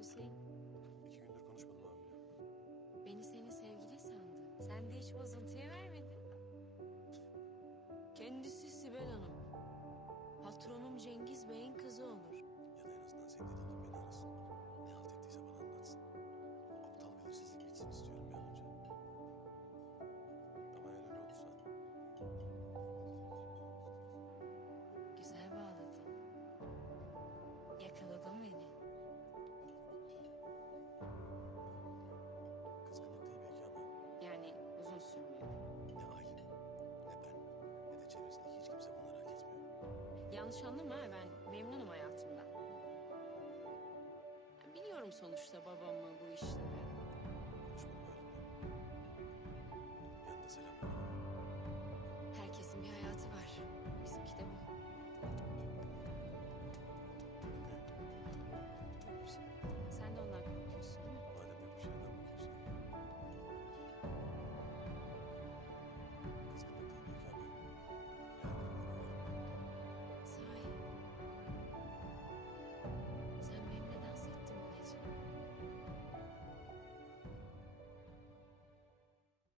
Hüseyin? 2 gündür konuşmadım abimle. Beni senin sevgilin sandı. Sen de hiç bozuntuya vermedin. Kendisi Sibel Hanım. Patronum Cengiz Bey'in kızı olur. Ya da en azından senin dediğin gibi beni arasın. Ne halt ettiyse bana anlatsın. O aptal belirsizlik bitsin istiyorum bir an önce. Ama eğer öyle olursa... Güzel bağladın. Yakaladın beni. Kızgınlık değil belki ama... Yani uzun sürmüyor. Ne Aylin, ne ben, ne de çevresindeki hiç kimse bunları hak etmiyor. Yanlış anlama ha, ben memnunum hayatımdan. Ben biliyorum sonuçta babamı bu işleri. Konuşmadım Aylin'le. Yanında selam var. Herkesin bir hayatı var. Bizimki de bu.